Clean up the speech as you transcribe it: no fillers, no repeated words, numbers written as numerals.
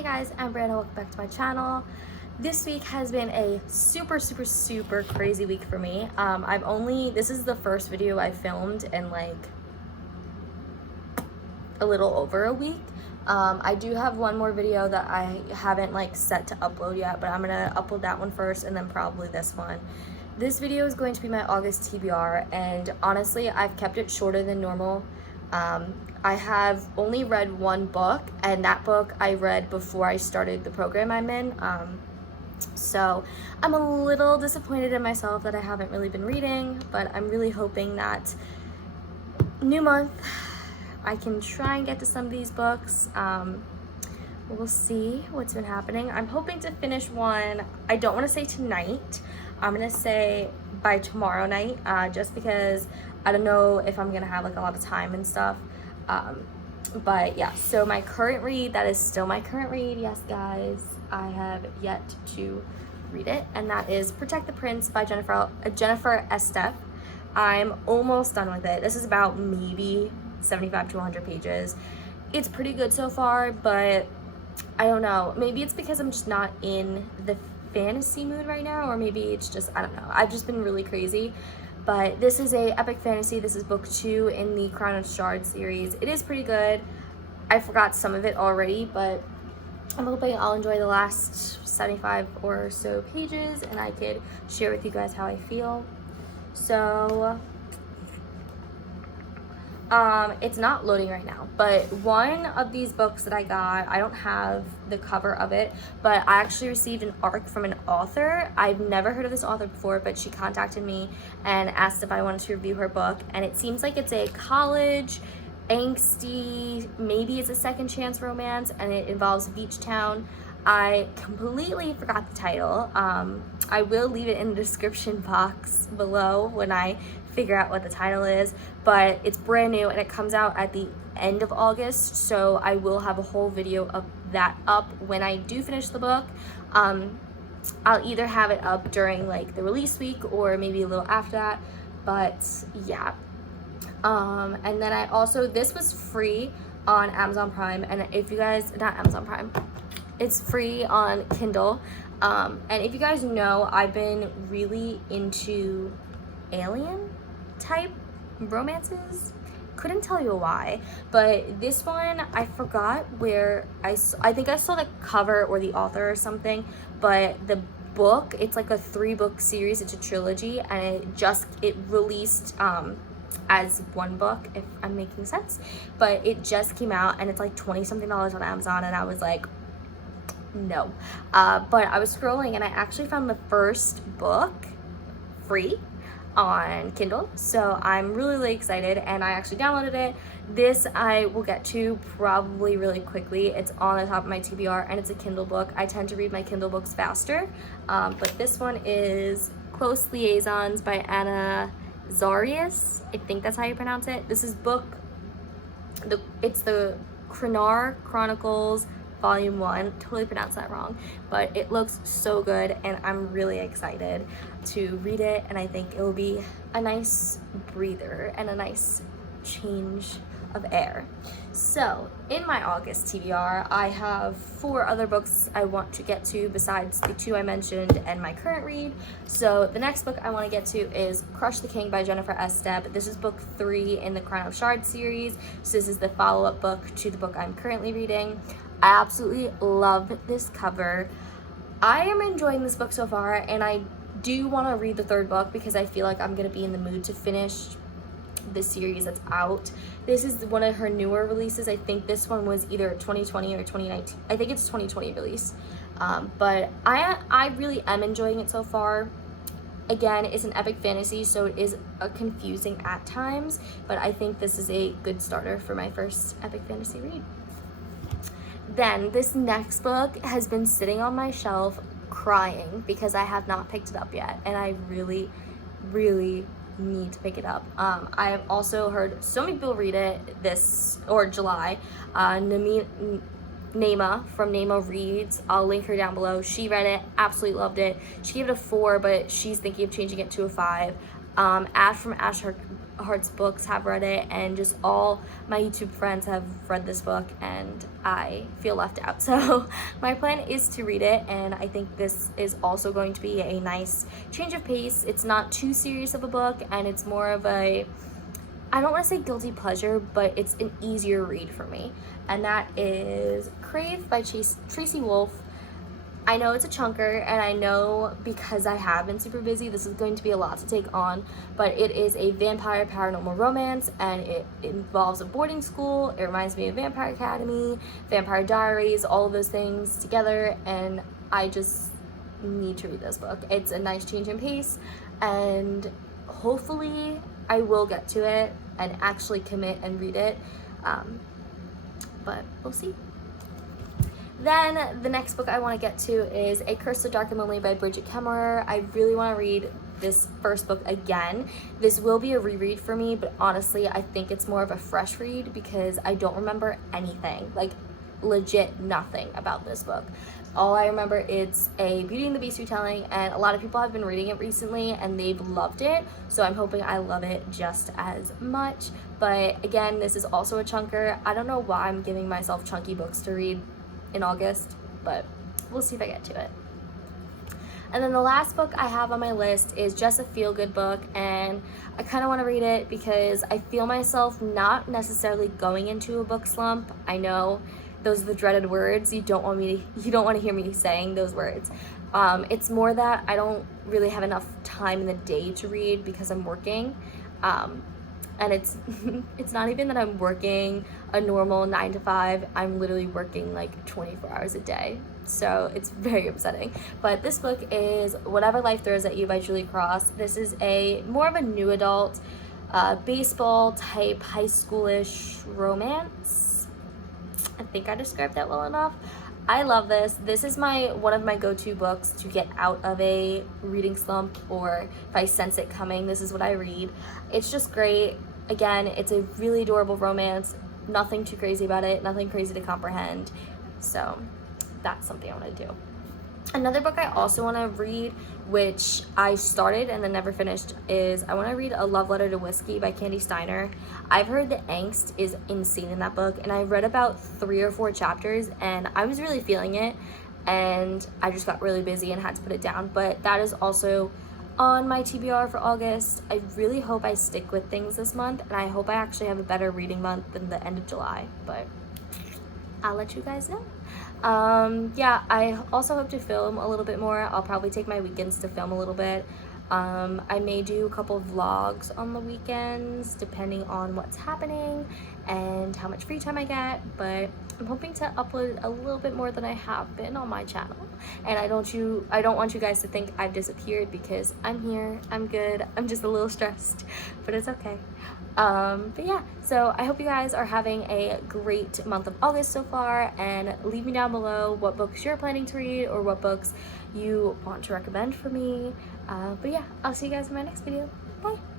Hey guys, I'm Brianna, welcome back to my channel. This week has been a super crazy week for me. This is the first video I filmed in like a little over a week. I do have one more video that I haven't like set to upload yet, but I'm gonna upload that one first and then probably this one. This video is going to be my August TBR, and honestly I've kept it shorter than normal. I have only read one book, and that book I read before I started the program I'm in. So I'm a little disappointed in myself that I haven't really been reading, but I'm really hoping that new month I can try and get to some of these books. We'll see what's been happening. I'm hoping to finish one. I don't want to say tonight. I'm gonna say by tomorrow night, just because I don't know if I'm gonna have like a lot of time and stuff. But yeah, so my current read, that is still my current read. Yes guys, I have yet to read it, and that is Protect the Prince by Jennifer Estep. I'm almost done with it. This is about maybe 75 to 100 pages. It's pretty good so far, but I don't know, maybe it's because I'm just not in the fantasy mood right now, or maybe it's just, I don't know, I've just been really crazy. But this is a epic fantasy. This is book 2 in the Crown of Shards series. It is pretty good. I forgot some of it already, but I'm hoping I'll enjoy the last 75 or so pages and I could share with you guys how I feel. So it's not loading right now, but one of these books that I got, I don't have the cover of it, but I actually received an ARC from an author. I've never heard of this author before, but she contacted me and asked if I wanted to review her book, and it seems like it's a college angsty, maybe it's a second chance romance, and it involves a beach town. I completely forgot the title. I will leave it in the description box below when I figure out what the title is, but it's brand new and it comes out at the end of August, so I will have a whole video of that up when I do finish the book. I'll either have it up during like the release week or maybe a little after that, but yeah. And then I also, this was free on Amazon Prime, and if you guys, not Amazon Prime, it's free on Kindle. And if you guys know, I've been really into alien type romances. Couldn't tell you why, but this one I forgot where I think I saw the cover or the author or something, but the book, it's like a 3-book series, it's a trilogy, and it released as one book, if I'm making sense, but it just came out and it's like $20 something on Amazon, and I was like, no. But I was scrolling and I actually found the first book free on Kindle, so I'm really excited, and I actually downloaded it. This I will get to probably really quickly. It's on the top of my TBR and it's a Kindle book. I tend to read my Kindle books faster, but this one is Close Liaisons by Anna Zarius. I think that's how you pronounce it. This is it's the Krenar Chronicles Volume 1. Totally pronounced that wrong, but it looks so good and I'm really excited to read it, and I think it will be a nice breather and a nice change of air. So in my August TBR, I have 4 other books I want to get to besides the 2 I mentioned and my current read. So the next book I want to get to is Crush the King by Jennifer Estep. This is book 3 in the Crown of Shards series, so this is the follow-up book to the book I'm currently reading. I absolutely love this cover. I am enjoying this book so far, and I do want to read the 3rd book because I feel like I'm going to be in the mood to finish the series that's out. This is one of her newer releases. I think this one was either 2020 or 2019. I think it's 2020 release. But I really am enjoying it so far. Again, it's an epic fantasy, so it is confusing at times, but I think this is a good starter for my first epic fantasy read. Then this next book has been sitting on my shelf crying because I have not picked it up yet, and I really need to pick it up. I have also heard so many people read it July. Naima from Naima Reads, I'll link her down below. She read it, absolutely loved it. She gave it a 4, but she's thinking of changing it to a 5. Ash from Hearts Books have read it, and just all my YouTube friends have read this book, and I feel left out. So my plan is to read it, and I think this is also going to be a nice change of pace. It's not too serious of a book, and it's more of a, I don't want to say guilty pleasure, but it's an easier read for me. And that is Crave by Tracy Wolff. I know it's a chunker, and I know because I have been super busy, this is going to be a lot to take on, but it is a vampire paranormal romance, and it involves a boarding school. It reminds me of Vampire Academy, Vampire Diaries, all of those things together, and I just need to read this book. It's a nice change in pace, and hopefully I will get to it and actually commit and read it, but we'll see. Then the next book I want to get to is A Curse of Dark and Lonely by Bridget Kemmerer. I really want to read this first book again. This will be a reread for me, but honestly, I think it's more of a fresh read because I don't remember anything, like legit nothing about this book. All I remember is a Beauty and the Beast retelling, and a lot of people have been reading it recently and they've loved it, so I'm hoping I love it just as much. But again, this is also a chunker. I don't know why I'm giving myself chunky books to read in August, but we'll see if I get to it. And then the last book I have on my list is just a feel-good book, and I kind of want to read it because I feel myself not necessarily going into a book slump. I know those are the dreaded words. You don't want to hear me saying those words. It's more that I don't really have enough time in the day to read because I'm working. And it's it's not even that I'm working a normal 9 to 5. I'm literally working like 24 hours a day. So it's very upsetting. But this book is Whatever Life Throws at You by Julie Cross. This is a more of a new adult baseball type high schoolish romance. I think I described that well enough. I love this. This is one of my go-to books to get out of a reading slump, or if I sense it coming, this is what I read. It's just great. Again, it's a really adorable romance. Nothing too crazy about it, nothing crazy to comprehend. So that's something I want to do. Another book I also want to read, which I started and then never finished, is I want to read A Love Letter to Whiskey by Candy Steiner. I've heard the angst is insane in that book, and I read about 3 or 4 chapters and I was really feeling it, and I just got really busy and had to put it down. But that is also on my TBR for August. I really hope I stick with things this month, and I hope I actually have a better reading month than the end of July, but I'll let you guys know. Yeah, I also hope to film a little bit more. I'll probably take my weekends to film a little bit. I may do a couple of vlogs on the weekends depending on what's happening and how much free time I get, but I'm hoping to upload a little bit more than I have been on my channel. And I don't want you guys to think I've disappeared, because I'm here, I'm good, I'm just a little stressed, but it's okay. But yeah, so I hope you guys are having a great month of August so far, and leave me down below what books you're planning to read or what books you want to recommend for me. But yeah, I'll see you guys in my next video. Bye!